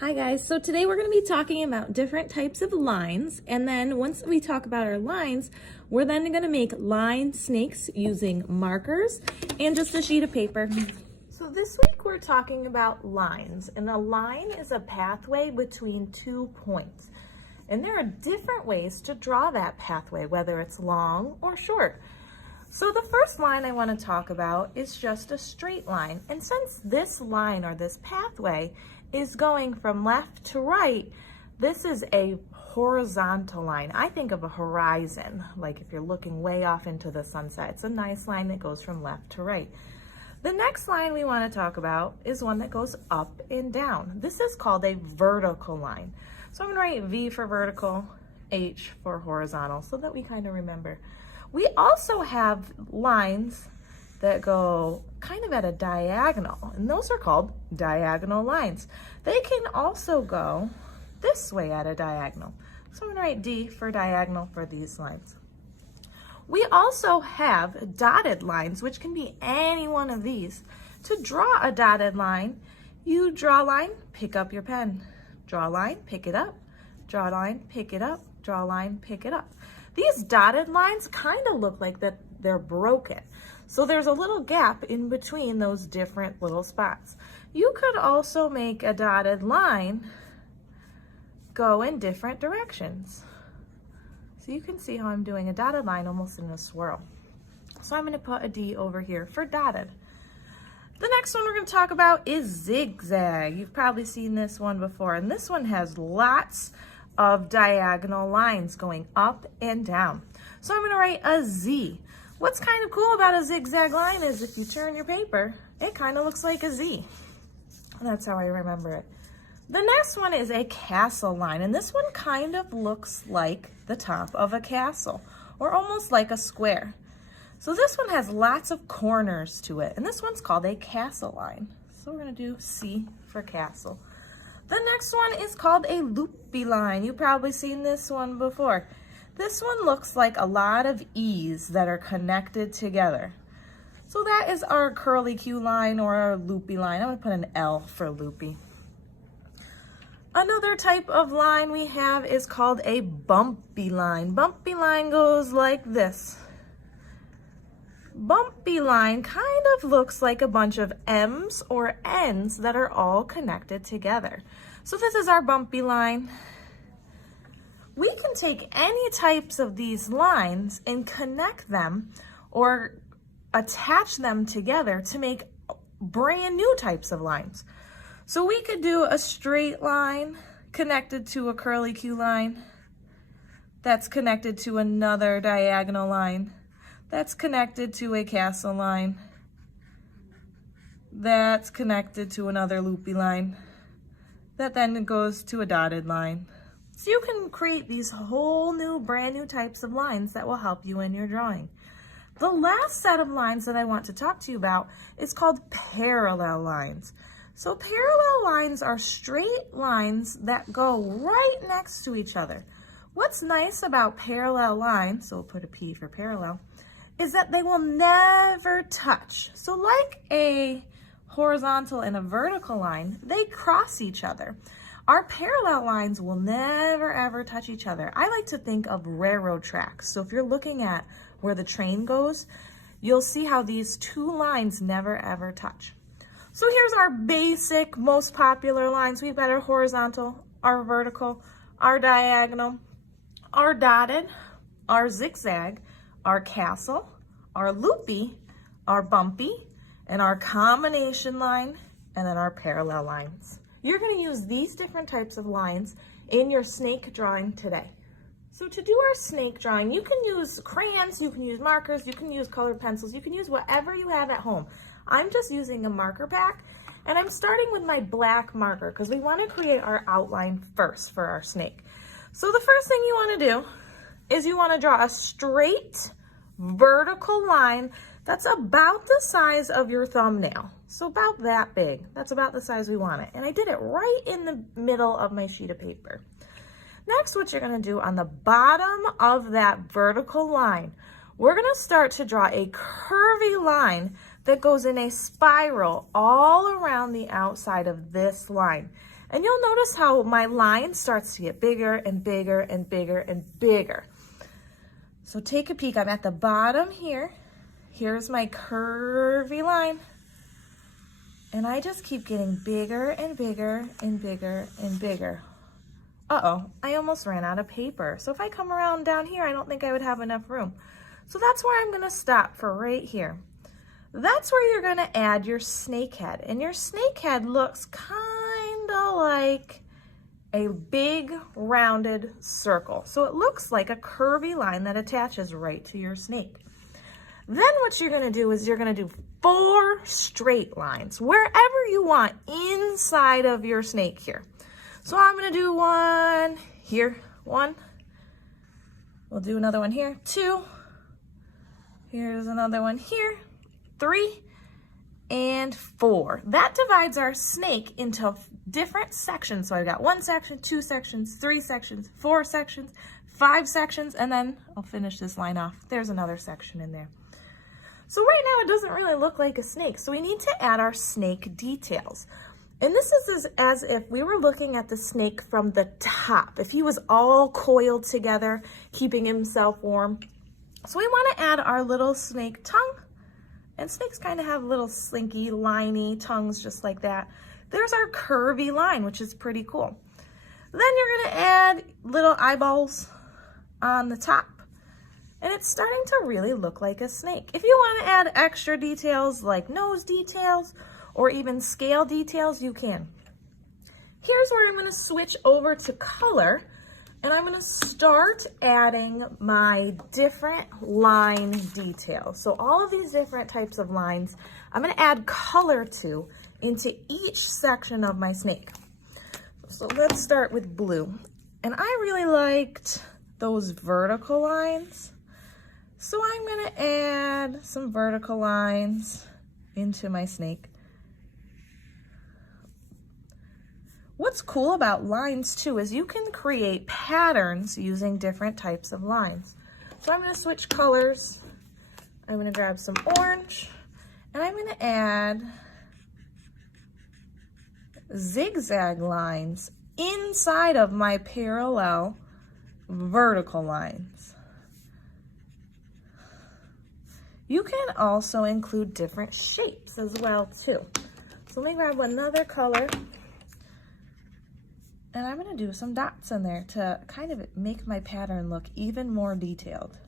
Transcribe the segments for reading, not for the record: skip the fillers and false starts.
Hi guys, so today we're going to be talking about different types of lines, and then once we talk about our lines, we're then going to make line snakes using markers and just a sheet of paper. So this week we're talking about lines, and a line is a pathway between 2 points. And there are different ways to draw that pathway, whether it's long or short. So the first line I want to talk about is just a straight line. And since this line or this pathway is going from left to right, this is a horizontal line. I think of a horizon, like if you're looking way off into the sunset. It's a nice line that goes from left to right. The next line we want to talk about is one that goes up and down. This is called a vertical line. So I'm going to write V for vertical, H for horizontal, so that we kind of remember. We also have lines that go kind of at a diagonal, and those are called diagonal lines. They can also go this way at a diagonal. So I'm going to write D for diagonal for these lines. We also have dotted lines, which can be any one of these. To draw a dotted line, you draw a line, pick up your pen. Draw a line, pick it up. Draw a line, pick it up. Draw a line, pick it up. These dotted lines kind of look like that they're broken. So there's a little gap in between those different little spots. You could also make a dotted line go in different directions. So you can see how I'm doing a dotted line almost in a swirl. So I'm going to put a D over here for dotted. The next one we're going to talk about is zigzag. You've probably seen this one before, and this one has lots of diagonal lines going up and down. So I'm going to write a Z. What's kind of cool about a zigzag line is if you turn your paper, it kind of looks like a Z. And that's how I remember it. The next one is a castle line, and this one kind of looks like the top of a castle, or almost like a square. So this one has lots of corners to it, and this one's called a castle line. So we're going to do C for castle. The next one is called a loopy line. You've probably seen this one before. This one looks like a lot of E's that are connected together. So that is our curly Q line or our loopy line. I'm going to put an L for loopy. Another type of line we have is called a bumpy line. Bumpy line goes like this. Bumpy line kind of looks like a bunch of M's or N's that are all connected together. So this is our bumpy line. We can take any types of these lines and connect them or attach them together to make brand new types of lines. So we could do a straight line connected to a curly Q line that's connected to another diagonal line that's connected to a castle line that's connected to another loopy line that then goes to a dotted line. So you can create these whole new brand new types of lines that will help you in your drawing. The last set of lines that I want to talk to you about is called parallel lines. So parallel lines are straight lines that go right next to each other. What's nice about parallel lines, so we'll put a P for parallel, is that they will never touch. So like a horizontal and a vertical line, they cross each other. Our parallel lines will never ever touch each other. I like to think of railroad tracks. So if you're looking at where the train goes, you'll see how these two lines never ever touch. So here's our basic, most popular lines. We've got our horizontal, our vertical, our diagonal, our dotted, our zigzag, our castle, our loopy, our bumpy, and our combination line, and then our parallel lines. You're going to use these different types of lines in your snake drawing today. So to do our snake drawing, you can use crayons, you can use markers, you can use colored pencils, you can use whatever you have at home. I'm just using a marker pack, and I'm starting with my black marker because we want to create our outline first for our snake. So the first thing you want to do is you want to draw a straight vertical line that's about the size of your thumbnail. So about that big. That's about the size we want it. And I did it right in the middle of my sheet of paper. Next, what you're going to do on the bottom of that vertical line, we're going to start to draw a curvy line that goes in a spiral all around the outside of this line. And you'll notice how my line starts to get bigger and bigger and bigger and bigger. So take a peek. I'm at the bottom here. Here's my curvy line. And I just keep getting bigger and bigger and bigger and bigger. Uh-oh, I almost ran out of paper. So if I come around down here, I don't think I would have enough room. So that's where I'm gonna stop for right here. That's where you're gonna add your snake head. And your snake head looks kinda like a big rounded circle. So it looks like a curvy line that attaches right to your snake. Then what you're gonna do is you're gonna do 4 straight lines wherever you want inside of your snake here. So I'm gonna do 1 here, 1. We'll do another one here, 2. Here's another one here, 3 and 4. That divides our snake into different sections. So I've got 1 section, 2 sections, 3 sections, 4 sections, 5 sections, and then I'll finish this line off. There's another section in there. So right now it doesn't really look like a snake. So we need to add our snake details. And this is as if we were looking at the snake from the top. If he was all coiled together, keeping himself warm. So we want to add our little snake tongue. And snakes kind of have little slinky, liney tongues just like that. There's our curvy line, which is pretty cool. Then you're going to add little eyeballs on the top. And it's starting to really look like a snake. If you want to add extra details like nose details or even scale details, you can. Here's where I'm going to switch over to color. And I'm going to start adding my different line details. So all of these different types of lines, I'm going to add color to into each section of my snake. So let's start with blue. And I really liked those vertical lines. So I'm going to add some vertical lines into my snake. What's cool about lines too is you can create patterns using different types of lines. So I'm going to switch colors. I'm going to grab some orange and I'm going to add zigzag lines inside of my parallel vertical lines. You can also include different shapes as well too. So let me grab another color. And I'm going to do some dots in there to kind of make my pattern look even more detailed.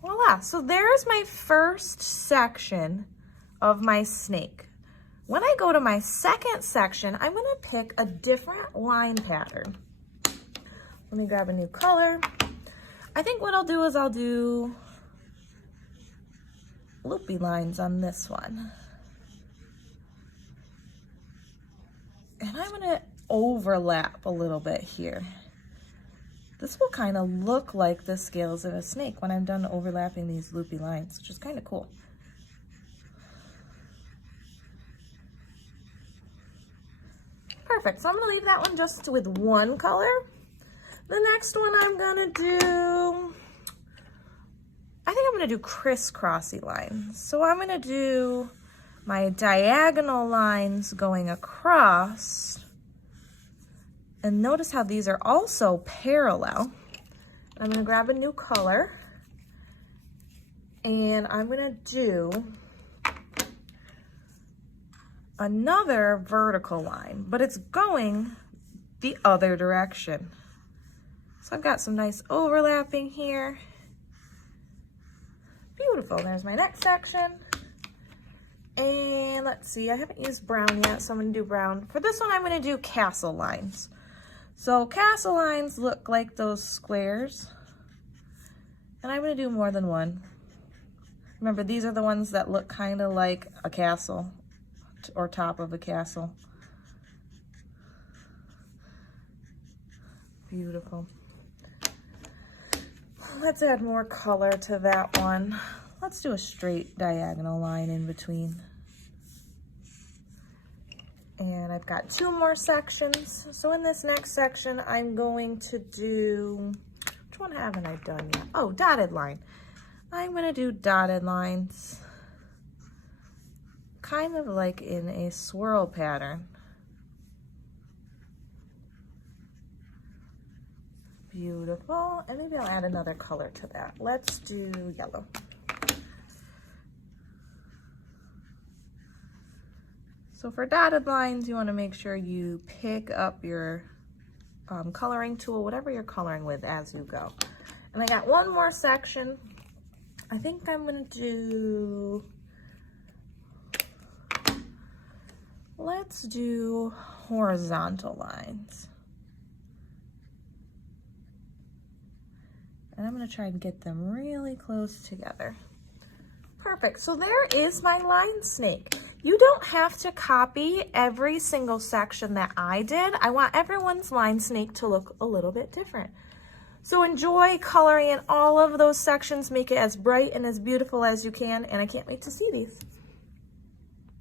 Voila, so there's my first section of my snake. When I go to my second section, I'm going to pick a different line pattern. Let me grab a new color. I think what I'll do is I'll do loopy lines on this one. And I'm going to overlap a little bit here. This will kind of look like the scales of a snake when I'm done overlapping these loopy lines, which is kind of cool. Perfect. So I'm going to leave that one just with 1 color. The next one I'm going to do, I think I'm going to do crisscrossy lines. So I'm going to do my diagonal lines going across. And notice how these are also parallel. I'm going to grab a new color. And I'm going to do another vertical line, but it's going the other direction. So I've got some nice overlapping here. Beautiful. There's my next section. And let's see, I haven't used brown yet, so I'm going to do brown. For this one, I'm going to do castle lines. So castle lines look like those squares. And I'm going to do more than one. Remember, these are the ones that look kind of like a castle or top of a castle. Beautiful. Let's add more color to that one. Let's do a straight diagonal line in between. And I've got 2 more sections. So in this next section, I'm going to do, which one haven't I done yet? Oh, dotted line. I'm going to do dotted lines kind of like in a swirl pattern. Beautiful. And maybe I'll add another color to that. Let's do yellow. So for dotted lines, you want to make sure you pick up your coloring tool, whatever you're coloring with, as you go. And I got one more section. I think I'm going to do, let's do horizontal lines. And I'm going to try and get them really close together. Perfect. So there is my line snake. You don't have to copy every single section that I did. I want everyone's line snake to look a little bit different. So enjoy coloring in all of those sections. Make it as bright and as beautiful as you can. And I can't wait to see these.